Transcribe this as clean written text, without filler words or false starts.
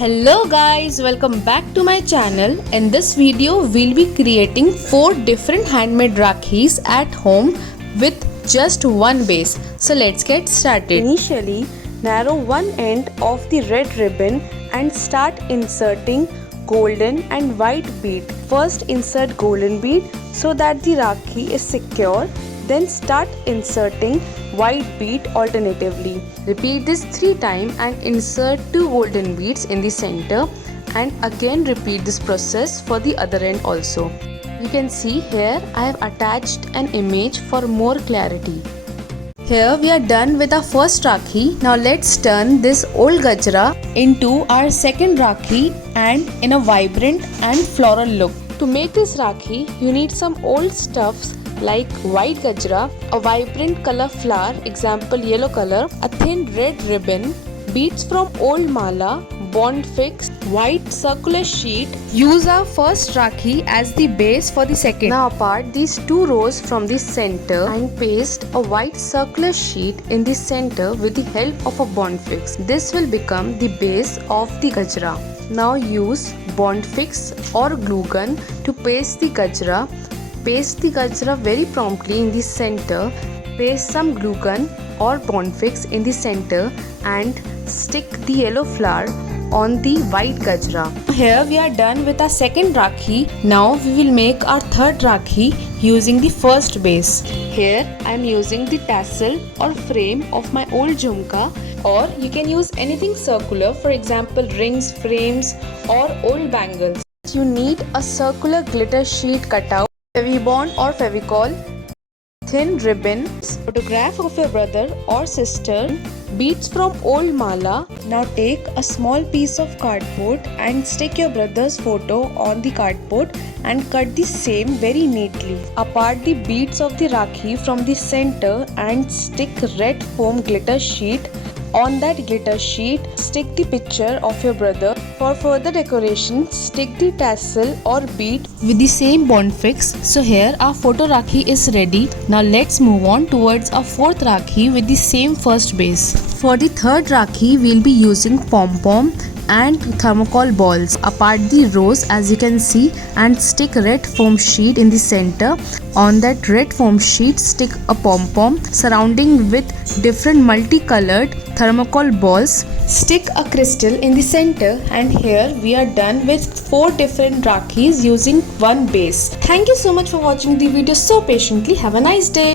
Hello guys, welcome back to my channel. In this video, we'll be creating 4 different handmade Rakhis at home with just one base. So let's get started. Initially, narrow one end of the red ribbon and start inserting golden and white bead. First insert golden bead so that the Rakhi is secure. Then start inserting white bead alternatively. Repeat this 3 times and insert 2 golden beads in the center, and again repeat this process for the other end also. You can see here I have attached an image for more clarity. Here we are done with our first Rakhi. Now let's turn this old Gajra into our second Rakhi and in a vibrant and floral look. To make this Rakhi, you need some old stuffs like white gajra, a vibrant color flower, example yellow color, a thin red ribbon, beads from old mala, bond fix, white circular sheet. Use our first Rakhi as the base for the second. Now part these 2 rows from the center and paste a white circular sheet in the center with the help of a bond fix. This will become the base of the gajra. Now use bond fix or glue gun to paste the gajra. Paste the gajra very promptly in the center. Paste some glue gun or bond fix in the center and stick the yellow flower on the white gajra. Here we are done with our second Rakhi. Now we will make our third Rakhi using the first base. Here I am using the tassel or frame of my old jhumka, or you can use anything circular, for example rings, frames or old bangles. You need a circular glitter sheet cutout, Fevibond or Fevicol, thin ribbon, photograph of your brother or sister, beads from old mala. Now take a small piece of cardboard and stick your brother's photo on the cardboard and cut the same very neatly. Apart the beads of the Rakhi from the center and stick red foam glitter sheet. On that glitter sheet, stick the picture of your brother. For further decoration, stick the tassel or bead with the same bond fix. So here our photo Rakhi is ready. Now let's move on towards our fourth Rakhi with the same first base. For the third Rakhi, we'll be using pom-pom and thermocol balls. Apart the rows as you can see, and stick red foam sheet in the center. On that red foam sheet, stick a pom-pom surrounding with different multicolored thermocol balls. Stick a crystal in the center, and here we are done with 4 different Rakhis using one base. Thank you so much for watching the video so patiently. Have a nice day.